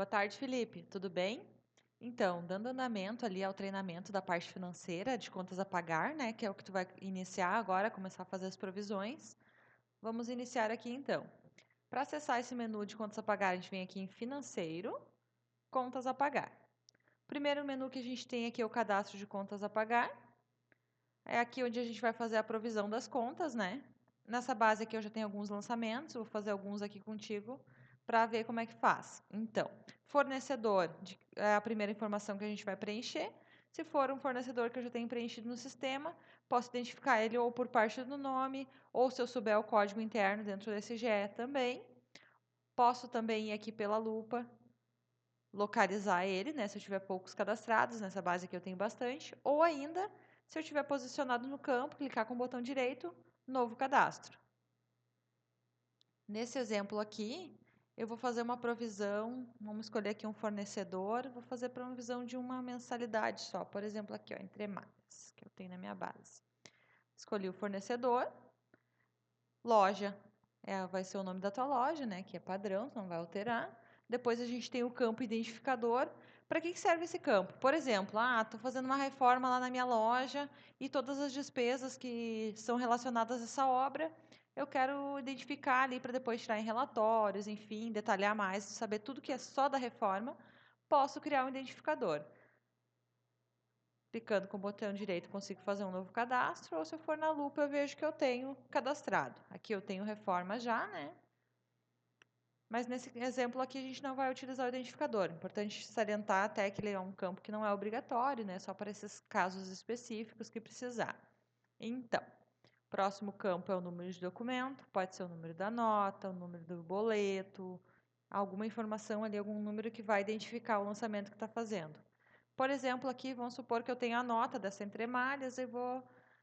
Boa tarde, Felipe. Tudo bem? Então, dando andamento ali ao treinamento da parte financeira de contas a pagar, né, que é o que tu vai iniciar agora, começar a fazer as provisões. Vamos iniciar aqui então. Para acessar esse menu de contas a pagar, a gente vem aqui em Financeiro, Contas a pagar. O primeiro menu que a gente tem aqui é o Cadastro de contas a pagar. É aqui onde a gente vai fazer a provisão das contas, né? Nessa base aqui eu já tenho alguns lançamentos, vou fazer alguns aqui contigo para ver como é que faz. Então, fornecedor é a primeira informação que a gente vai preencher. Se for um fornecedor que eu já tenho preenchido no sistema, posso identificar ele ou por parte do nome, ou se eu souber o código interno dentro desse GE também. Posso também ir aqui pela lupa, localizar ele, né? Se eu tiver poucos cadastrados, nessa base aqui eu tenho bastante, ou ainda, se eu tiver posicionado no campo, clicar com o botão direito, novo cadastro. Nesse exemplo aqui, eu vou fazer uma provisão, vamos escolher aqui um fornecedor, vou fazer provisão de uma mensalidade só, por exemplo aqui, ó, Entre Mares, que eu tenho na minha base. Escolhi o fornecedor, loja, vai ser o nome da tua loja, né, que é padrão, não vai alterar. Depois a gente tem o campo identificador. Para que serve esse campo? Por exemplo, estou fazendo uma reforma lá na minha loja e todas as despesas que são relacionadas a essa obra, eu quero identificar ali para depois tirar em relatórios, enfim, detalhar mais, saber tudo que é só da reforma, posso criar um identificador. Clicando com o botão direito, consigo fazer um novo cadastro, ou se eu for na lupa, eu vejo que eu tenho cadastrado. Aqui eu tenho reforma já, né? Mas nesse exemplo aqui a gente não vai utilizar o identificador. Importante salientar até que ele é um campo que não é obrigatório, né? Só para esses casos específicos que precisar. Então, próximo campo é o número de documento, pode ser o número da nota, o número do boleto, alguma informação ali, algum número que vai identificar o lançamento que está fazendo. Por exemplo, aqui vamos supor que eu tenho a nota dessa Entre Malhas e o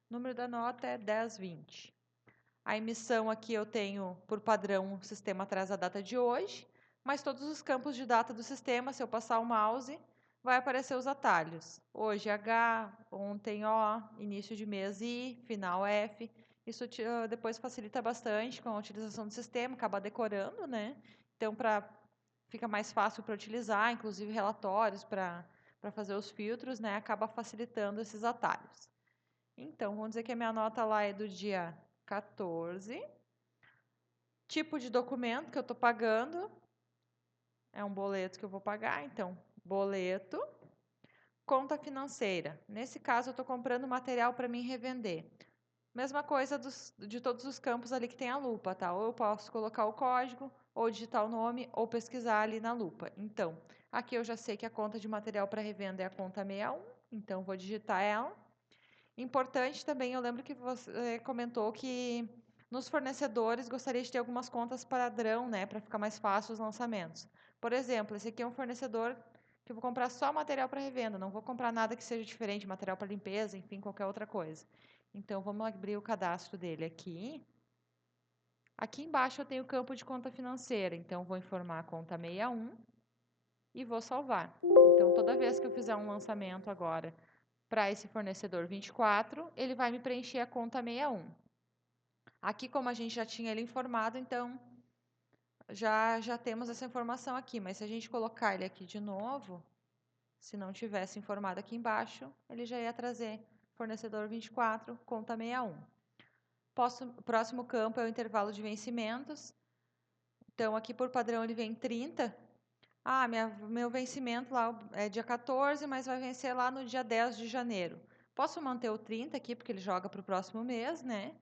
número da nota é 1020. A emissão aqui eu tenho, por padrão, o sistema traz a data de hoje, mas todos os campos de data do sistema, se eu passar o mouse, vai aparecer os atalhos. Hoje H, ontem O, início de mês I, final F. Isso depois facilita bastante com a utilização do sistema, acaba decorando, né? Então, fica mais fácil para utilizar, inclusive relatórios para fazer os filtros, né? Acaba facilitando esses atalhos. Então, vamos dizer que a minha nota lá é do dia 14. Tipo de documento que eu estou pagando. É um boleto que eu vou pagar, então, boleto. Conta financeira. Nesse caso, eu estou comprando material para mim revender. Mesma coisa de todos os campos ali que tem a lupa, tá? Ou eu posso colocar o código, ou digitar o nome, ou pesquisar ali na lupa. Então, aqui eu já sei que a conta de material para revenda é a conta 61, então vou digitar ela. Importante também, eu lembro que você comentou que nos fornecedores gostaria de ter algumas contas padrão, né, para ficar mais fácil os lançamentos. Por exemplo, esse aqui é um fornecedor que eu vou comprar só material para revenda, não vou comprar nada que seja diferente, material para limpeza, enfim, qualquer outra coisa. Então, vamos abrir o cadastro dele aqui. Aqui embaixo eu tenho o campo de conta financeira, então vou informar a conta 61 e vou salvar. Então, toda vez que eu fizer um lançamento agora para esse fornecedor 24, ele vai me preencher a conta 61. Aqui, como a gente já tinha ele informado, então já temos essa informação aqui. Mas se a gente colocar ele aqui de novo, se não tivesse informado aqui embaixo, ele já ia trazer fornecedor 24, conta 61. Próximo campo é o intervalo de vencimentos. Então, aqui por padrão ele vem 30. Meu vencimento lá é dia 14, mas vai vencer lá no dia 10 de janeiro. Posso manter o 30 aqui, porque ele joga para o próximo mês, né?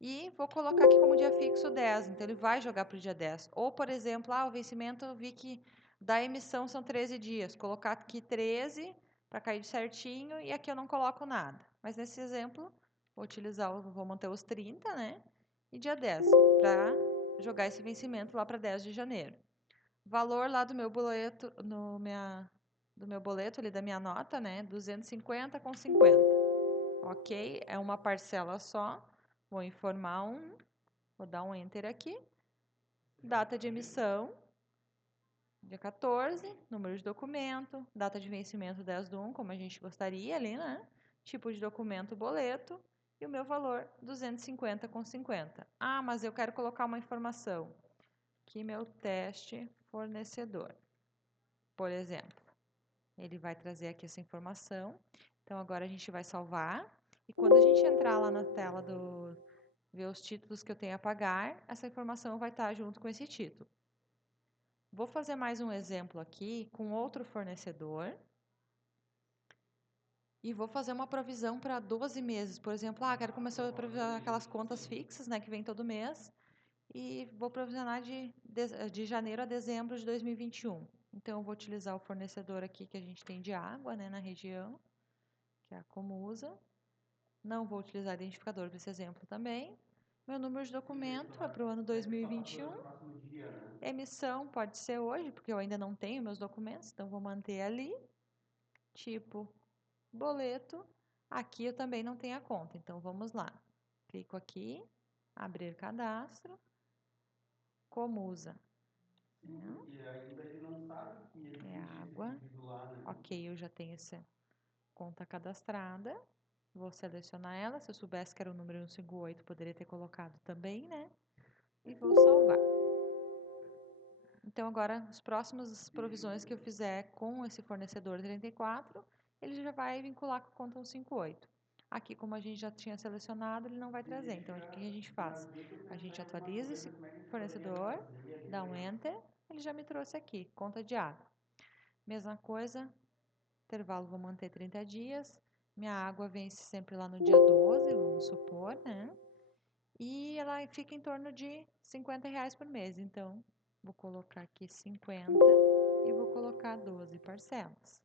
E vou colocar aqui como dia fixo 10, então ele vai jogar para o dia 10. Ou, por exemplo, o vencimento eu vi que da emissão são 13 dias. Colocar aqui 13 para cair certinho e aqui eu não coloco nada. Mas nesse exemplo, vou manter os 30, né? E dia 10, para jogar esse vencimento lá para 10 de janeiro. Valor lá do meu boleto, do meu boleto ali da minha nota, né? 250,50. Ok, é uma parcela só. Vou informar vou dar um enter aqui. Data de emissão, dia 14, número de documento, data de vencimento 10/1, como a gente gostaria ali, né? Tipo de documento, boleto, e o meu valor, 250,50. Mas eu quero colocar uma informação. Aqui meu teste fornecedor. por exemplo. Ele vai trazer aqui essa informação. Então, agora a gente vai salvar. E quando a gente entrar lá na tela do ver os títulos que eu tenho a pagar, essa informação vai estar junto com esse título. Vou fazer mais um exemplo aqui com outro fornecedor. E vou fazer uma provisão para 12 meses. Por exemplo, quero começar a provisionar aquelas contas fixas, né, que vem todo mês. E vou provisionar de janeiro a dezembro de 2021. Então, eu vou utilizar o fornecedor aqui que a gente tem de água, né, na região, que é a Comusa. Não vou utilizar identificador para esse exemplo também. Meu número de documento é para o ano 2021. Emissão pode ser hoje, porque eu ainda não tenho meus documentos, então vou manter ali. Tipo, boleto. Aqui eu também não tenho a conta, então vamos lá. Clico aqui, abrir cadastro, Comusa. E ainda ele não sabe que existe esse Água. pedido lá, né? Ok, eu já tenho essa conta cadastrada. Vou selecionar ela. Se eu soubesse que era o número 158, poderia ter colocado também, né? E vou salvar. Então, agora, as próximas provisões que eu fizer com esse fornecedor 34, ele já vai vincular com a conta 158. Aqui, como a gente já tinha selecionado, ele não vai trazer. Então, o que a gente faz? A gente atualiza esse fornecedor, dá um Enter, ele já me trouxe aqui, conta de água. Mesma coisa, intervalo vou manter 30 dias. Minha água vence sempre lá no dia 12, vamos supor, né? E ela fica em torno de R$ 50 por mês. Então, vou colocar aqui 50 e vou colocar 12 parcelas.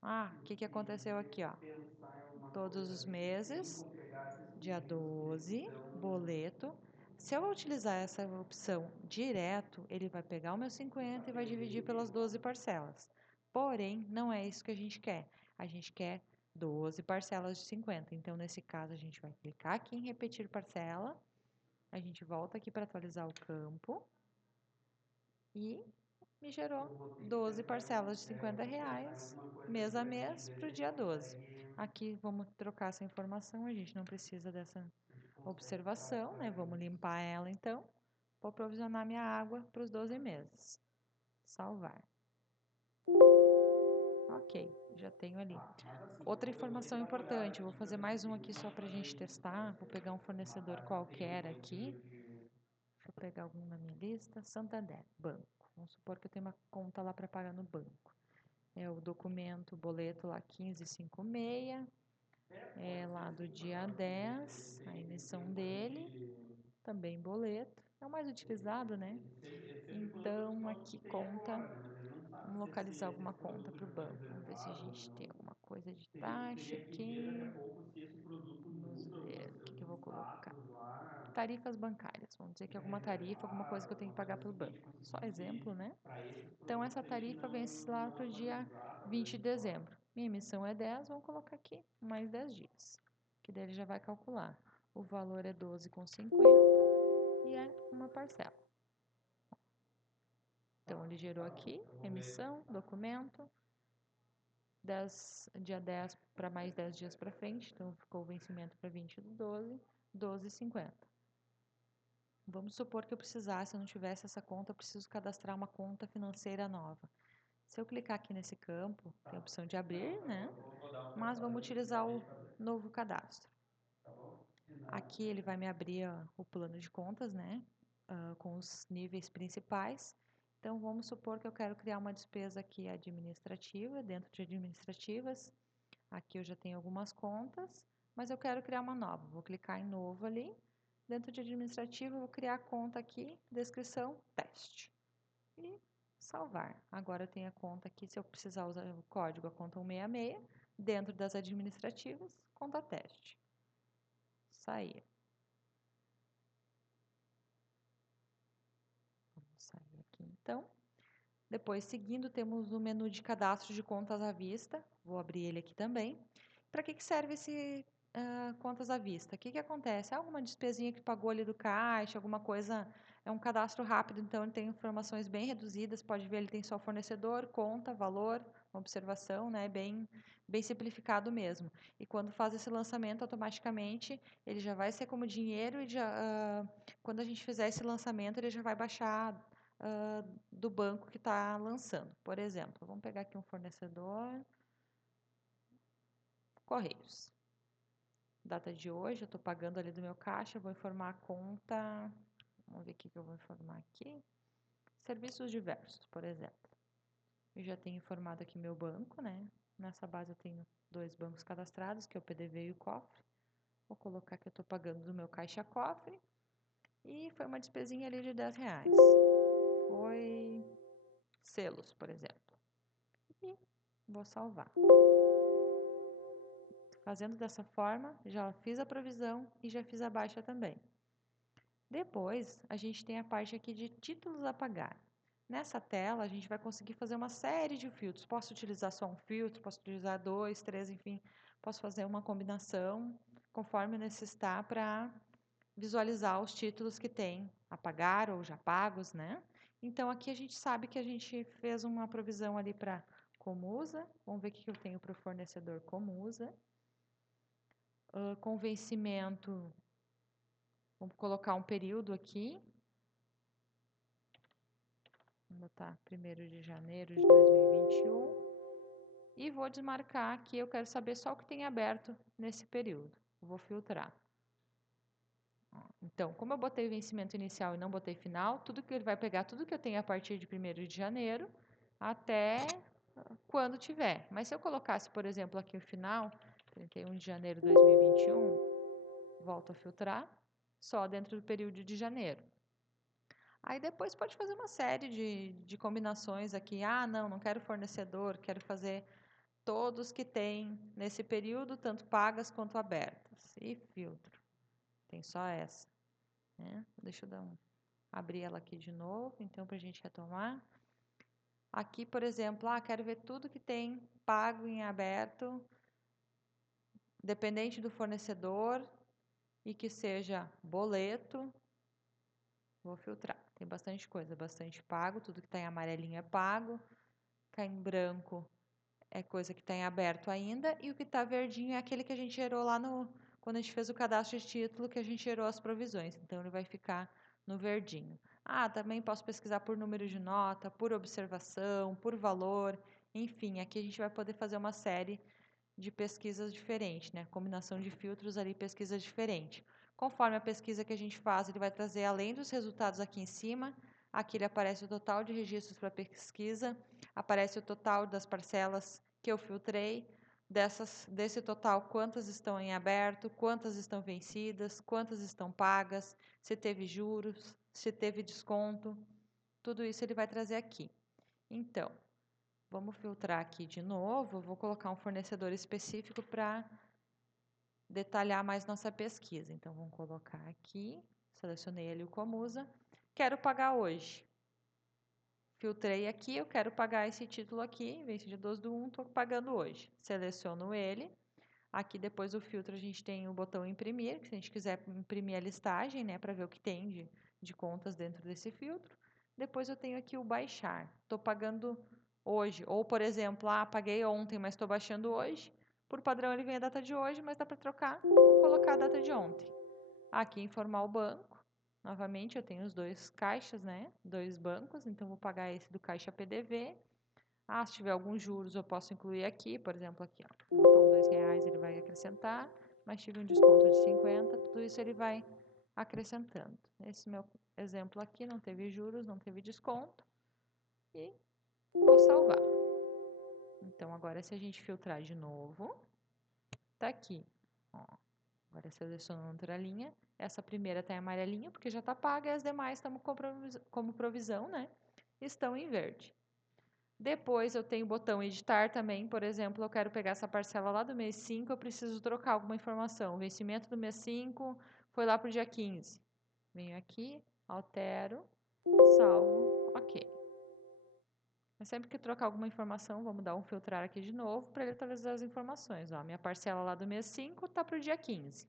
O que aconteceu aqui, ó? Todos os meses, dia 12, boleto. Se eu utilizar essa opção direto, ele vai pegar o meu 50 e vai dividir pelas 12 parcelas. Porém, não é isso que a gente quer. A gente quer 12 parcelas de 50. Então, nesse caso, a gente vai clicar aqui em repetir parcela. A gente volta aqui para atualizar o campo. E me gerou 12 parcelas de R$ 50, mês a mês, para o dia 12. Aqui vamos trocar essa informação, a gente não precisa dessa observação, né? Vamos limpar ela então. Vou provisionar minha água para os 12 meses. Salvar. Ok, já tenho ali. Outra informação importante, eu vou fazer mais um aqui só para a gente testar. Vou pegar um fornecedor qualquer aqui. Deixa eu pegar algum na minha lista. Santander, banco. Vamos supor que eu tenho uma conta lá para pagar no banco. É o documento, o boleto lá 1556. É lá do dia 10, a emissão dele. Também boleto. É o mais utilizado, né? Então, aqui conta. Vamos localizar alguma conta para o banco. Vamos ver se a gente tem alguma coisa de taxa aqui. Vamos ver o que eu vou colocar. Tarifas bancárias. Vamos dizer que é alguma tarifa, alguma coisa que eu tenho que pagar pelo banco. Só exemplo, né? Então, essa tarifa vence lá para o dia 20 de dezembro. Minha emissão é 10, vamos colocar aqui mais 10 dias. Que daí ele já vai calcular. O valor é 12,50 e é uma parcela. Então, ele gerou aqui, emissão, documento, dia 10 para mais 10 dias para frente, então ficou o vencimento para 20 do 12, 12,50. Vamos supor que eu precisasse, se eu não tivesse essa conta, eu preciso cadastrar uma conta financeira nova. Se eu clicar aqui nesse campo, tem a opção de abrir, né? Mas vamos utilizar o novo cadastro. Aqui ele vai me abrir o plano de contas, né? Com os níveis principais. Então, vamos supor que eu quero criar uma despesa aqui administrativa, dentro de administrativas. Aqui eu já tenho algumas contas, mas eu quero criar uma nova. Vou clicar em novo ali. Dentro de administrativo, eu vou criar a conta aqui, descrição, teste. E salvar. Agora eu tenho a conta aqui, se eu precisar usar o código, a conta 166, dentro das administrativas, conta teste. Sair. Vamos sair aqui então. Depois, seguindo, temos o menu de cadastro de contas à vista. Vou abrir ele aqui também. Para que serve esse contas à vista? O que acontece? Alguma despesinha que pagou ali do caixa, alguma coisa, é um cadastro rápido, então ele tem informações bem reduzidas, pode ver, ele tem só fornecedor, conta, valor, observação, né? Bem simplificado mesmo. E quando faz esse lançamento, automaticamente, ele já vai ser como dinheiro e quando a gente fizer esse lançamento, ele já vai baixar do banco que está lançando. Por exemplo, vamos pegar aqui um fornecedor, Correios. Data de hoje, eu estou pagando ali do meu caixa, vou informar a conta, vamos ver o que eu vou informar aqui. Serviços diversos, por exemplo. Eu já tenho informado aqui meu banco, né? Nessa base eu tenho 2 bancos cadastrados, que é o PDV e o Cofre. Vou colocar que eu estou pagando do meu caixa cofre. E foi uma despesinha ali de R$10. Foi selos, por exemplo. E vou salvar. Fazendo dessa forma, já fiz a provisão e já fiz a baixa também. Depois, a gente tem a parte aqui de títulos a pagar. Nessa tela, a gente vai conseguir fazer uma série de filtros. Posso utilizar só um filtro, posso utilizar 2, 3, enfim. Posso fazer uma combinação conforme necessitar para visualizar os títulos que tem a pagar ou já pagos, né? Então, aqui a gente sabe que a gente fez uma provisão ali para Comusa. Vamos ver o que eu tenho para o fornecedor Comusa. Com vencimento, vamos colocar um período aqui. Vou botar 1º de janeiro de 2021. E vou desmarcar aqui, eu quero saber só o que tem aberto nesse período. Eu vou filtrar. Então, como eu botei vencimento inicial e não botei final, tudo que ele vai pegar, tudo que eu tenho a partir de 1º de janeiro até quando tiver. Mas se eu colocasse, por exemplo, aqui o final, 31 de janeiro de 2021, volto a filtrar, só dentro do período de janeiro. Aí depois pode fazer uma série de combinações aqui. Ah, não quero fornecedor, quero fazer todos que tem nesse período, tanto pagas quanto abertas. E filtro. Tem só essa. Né? Deixa eu abrir ela aqui de novo, então, para a gente retomar. Aqui, por exemplo, quero ver tudo que tem pago em aberto, dependente do fornecedor, e que seja boleto. Vou filtrar. Tem bastante coisa, bastante pago, tudo que está em amarelinho é pago, está em branco é coisa que está em aberto ainda, e o que está verdinho é aquele que a gente gerou lá quando a gente fez o cadastro de título, que a gente gerou as provisões. Então, ele vai ficar no verdinho. Também posso pesquisar por número de nota, por observação, por valor, enfim, aqui a gente vai poder fazer uma série de pesquisas diferentes, né? Combinação de filtros ali, pesquisa diferente. Conforme a pesquisa que a gente faz, ele vai trazer, além dos resultados aqui em cima, aqui ele aparece o total de registros para pesquisa, aparece o total das parcelas que eu filtrei, desse total, quantas estão em aberto, quantas estão vencidas, quantas estão pagas, se teve juros, se teve desconto, tudo isso ele vai trazer aqui. Então, vamos filtrar aqui de novo, vou colocar um fornecedor específico para detalhar mais nossa pesquisa. Então, vamos colocar aqui, selecionei ali o Comusa, quero pagar hoje. Filtrei aqui, eu quero pagar esse título aqui, vence de 12/1, estou pagando hoje. Seleciono ele. Aqui depois do filtro a gente tem o botão imprimir, que se a gente quiser imprimir a listagem, né, para ver o que tem de contas dentro desse filtro. Depois eu tenho aqui o baixar. Estou pagando hoje. Ou, por exemplo, paguei ontem, mas estou baixando hoje. Por padrão ele vem a data de hoje, mas dá para trocar. Vamos colocar a data de ontem. Aqui informar o banco. Novamente, eu tenho os 2 caixas, né? 2 bancos, então vou pagar esse do caixa PDV. Se tiver alguns juros, eu posso incluir aqui, por exemplo, aqui, vou botar um R$2, ele vai acrescentar, mas tive um desconto de 50, tudo isso ele vai acrescentando. Esse meu exemplo aqui não teve juros, não teve desconto, e vou salvar. Então, agora se a gente filtrar de novo, tá aqui, agora selecionando outra linha, essa primeira está em amarelinho, porque já está paga, e as demais estão como provisão, né? Estão em verde. Depois eu tenho o botão editar também, por exemplo, eu quero pegar essa parcela lá do mês 5, eu preciso trocar alguma informação. O vencimento do mês 5 foi lá para o dia 15. Venho aqui, altero, salvo, ok. Mas sempre que trocar alguma informação, vamos dar um filtrar aqui de novo para ele atualizar as informações. Minha parcela lá do mês 5 está para o dia 15.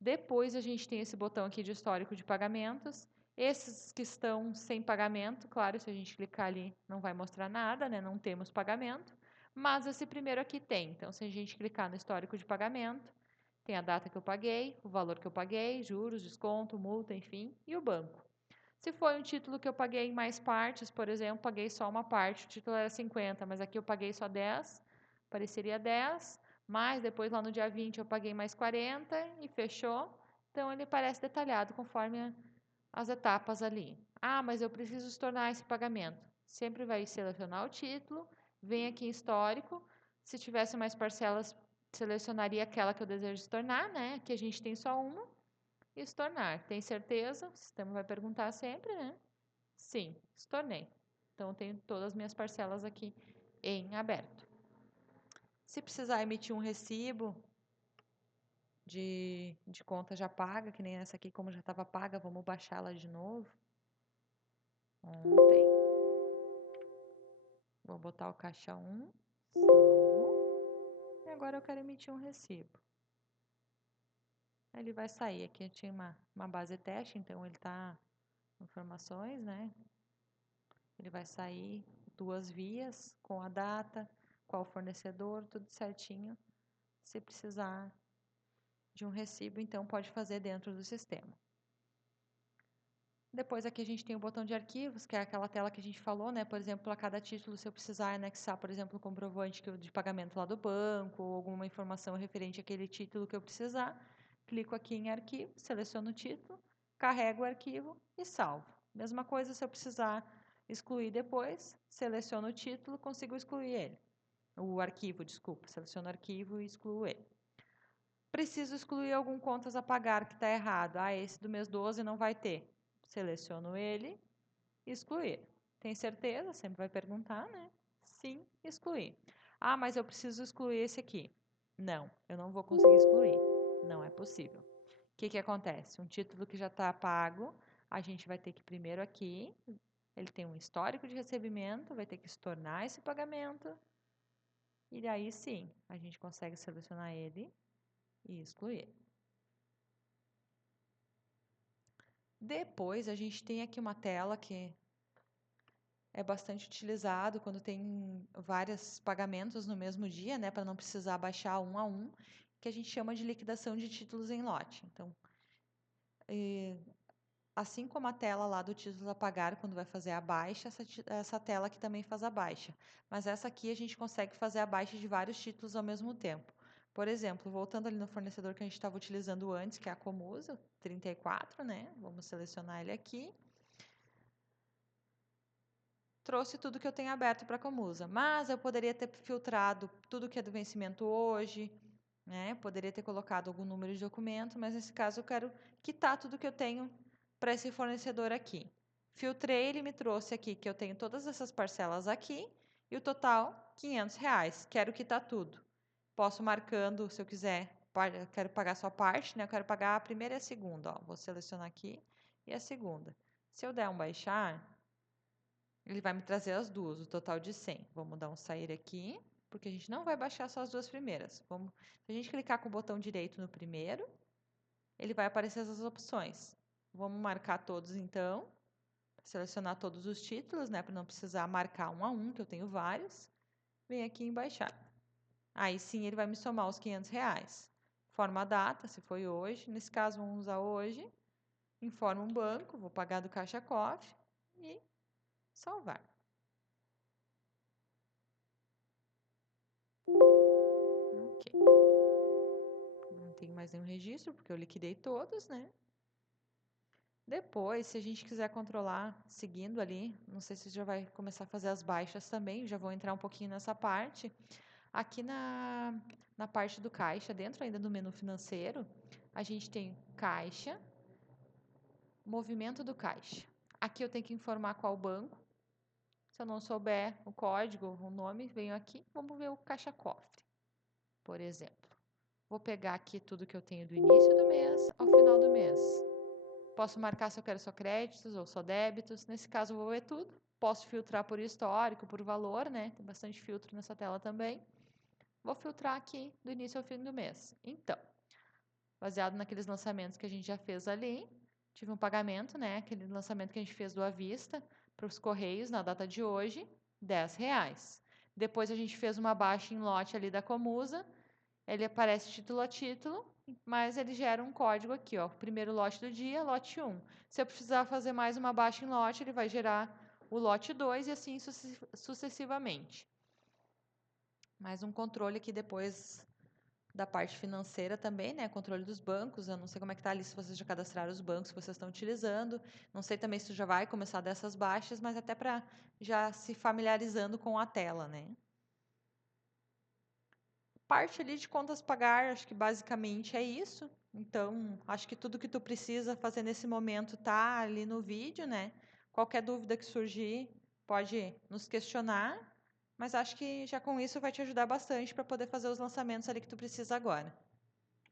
Depois a gente tem esse botão aqui de histórico de pagamentos. Esses que estão sem pagamento, claro, se a gente clicar ali não vai mostrar nada, né? Não temos pagamento. Mas esse primeiro aqui tem. Então, se a gente clicar no histórico de pagamento, tem a data que eu paguei, o valor que eu paguei, juros, desconto, multa, enfim, e o banco. Se foi um título que eu paguei em mais partes, por exemplo, paguei só uma parte, o título era 50, mas aqui eu paguei só 10, apareceria 10, mas depois lá no dia 20 eu paguei mais 40 e fechou. Então ele parece detalhado conforme as etapas ali. Ah, mas eu preciso estornar esse pagamento. Sempre vai selecionar o título, vem aqui em histórico. Se tivesse mais parcelas, selecionaria aquela que eu desejo estornar, né? Aqui a gente tem só uma. E estornar. Tem certeza? O sistema vai perguntar sempre, né? Sim, estornei. Então, eu tenho todas as minhas parcelas aqui em aberto. Se precisar emitir um recibo de conta já paga, que nem essa aqui, como já estava paga, vamos baixá-la de novo. Ontem. Vou botar o caixa 1, salvo. E agora eu quero emitir um recibo. Ele vai sair. Aqui eu tinha uma base teste, então ele está informações, né? Ele vai sair 2 vias, com a data, qual fornecedor, tudo certinho. Se precisar de um recibo, então pode fazer dentro do sistema. Depois aqui a gente tem o botão de arquivos, que é aquela tela que a gente falou, né? Por exemplo, a cada título, se eu precisar anexar, por exemplo, o comprovante de pagamento lá do banco, ou alguma informação referente àquele título que eu precisar, clico aqui em arquivo, seleciono o título, carrego o arquivo e salvo. Mesma coisa se eu precisar excluir depois, seleciono o título, consigo excluir ele. O arquivo, desculpa, seleciono o arquivo e excluo ele. Preciso excluir algum contas a pagar que está errado. Ah, esse do mês 12 não vai ter. Seleciono ele e excluir. Tem certeza? Sempre vai perguntar, né? Sim, excluir. Ah, mas eu preciso excluir esse aqui. Não, eu não vou conseguir excluir. Não é possível. O que acontece? Um título que já está pago, a gente vai ter que primeiro aqui, ele tem um histórico de recebimento, vai ter que estornar esse pagamento. E daí sim, a gente consegue selecionar ele e excluir. Depois a gente tem aqui uma tela que é bastante utilizado quando tem vários pagamentos no mesmo dia, né, para não precisar baixar um a um, que a gente chama de liquidação de títulos em lote. Então, assim como a tela lá do título a pagar quando vai fazer a baixa, essa tela aqui também faz a baixa. Mas essa aqui a gente consegue fazer a baixa de vários títulos ao mesmo tempo. Por exemplo, voltando ali no fornecedor que a gente estava utilizando antes, que é a Comusa, 34, né? Vamos selecionar ele aqui. Trouxe tudo que eu tenho aberto para a Comusa, mas eu poderia ter filtrado tudo que é do vencimento hoje, né? Poderia ter colocado algum número de documento, mas nesse caso eu quero quitar tudo que eu tenho para esse fornecedor aqui. Filtrei, ele me trouxe aqui que eu tenho todas essas parcelas aqui e o total R$500. Quero quitar tudo. Posso marcando, se eu quiser, quero pagar só parte, né? Eu quero pagar a primeira e a segunda, ó. Vou selecionar aqui e a segunda. Se eu der um baixar, ele vai me trazer as duas, o total de 100. Vamos dar um sair aqui, porque a gente não vai baixar só as duas primeiras. Se a gente clicar com o botão direito no primeiro, ele vai aparecer essas opções. Vamos marcar todos então, selecionar todos os títulos, né, para não precisar marcar um a um, que eu tenho vários. Vem aqui em baixar. Aí sim ele vai me somar os R$500. Forma a data, se foi hoje. Nesse caso, vamos usar hoje. Informa um banco, vou pagar do Caixa Cofre e salvar. Ok. Não tenho mais nenhum registro, porque eu liquidei todos, né? Depois, se a gente quiser controlar, seguindo ali, não sei se já vai começar a fazer as baixas também, já vou entrar um pouquinho nessa parte. Aqui na parte do caixa, dentro ainda do menu financeiro, a gente tem caixa, movimento do caixa. Aqui eu tenho que informar qual banco. Se eu não souber o código, o nome, venho aqui, vamos ver o caixa cofre, por exemplo. Vou pegar aqui tudo que eu tenho do início do mês ao final do mês. Posso marcar se eu quero só créditos ou só débitos. Nesse caso, eu vou ver tudo. Posso filtrar por histórico, por valor, né? Tem bastante filtro nessa tela também. Vou filtrar aqui do início ao fim do mês. Então, baseado naqueles lançamentos que a gente já fez ali, tive um pagamento, né? Aquele lançamento que a gente fez do à vista para os Correios na data de hoje, R$10. Depois a gente fez uma baixa em lote ali da Comusa ele aparece título a título, mas ele gera um código aqui, ó, primeiro lote do dia, lote 1. Se eu precisar fazer mais uma baixa em lote, ele vai gerar o lote 2 e assim sucessivamente. Mais um controle aqui depois da parte financeira também, né? Controle dos bancos. Eu não sei como é que tá ali, se vocês já cadastraram os bancos que vocês estão utilizando. Não sei também se tu já vai começar dessas baixas, mas até para já se familiarizando com a tela, né? Parte ali de contas pagar, acho que basicamente é isso. Então, acho que tudo que tu precisa fazer nesse momento tá ali no vídeo, né? Qualquer dúvida que surgir, pode nos questionar, mas acho que já com isso vai te ajudar bastante para poder fazer os lançamentos ali que tu precisa agora.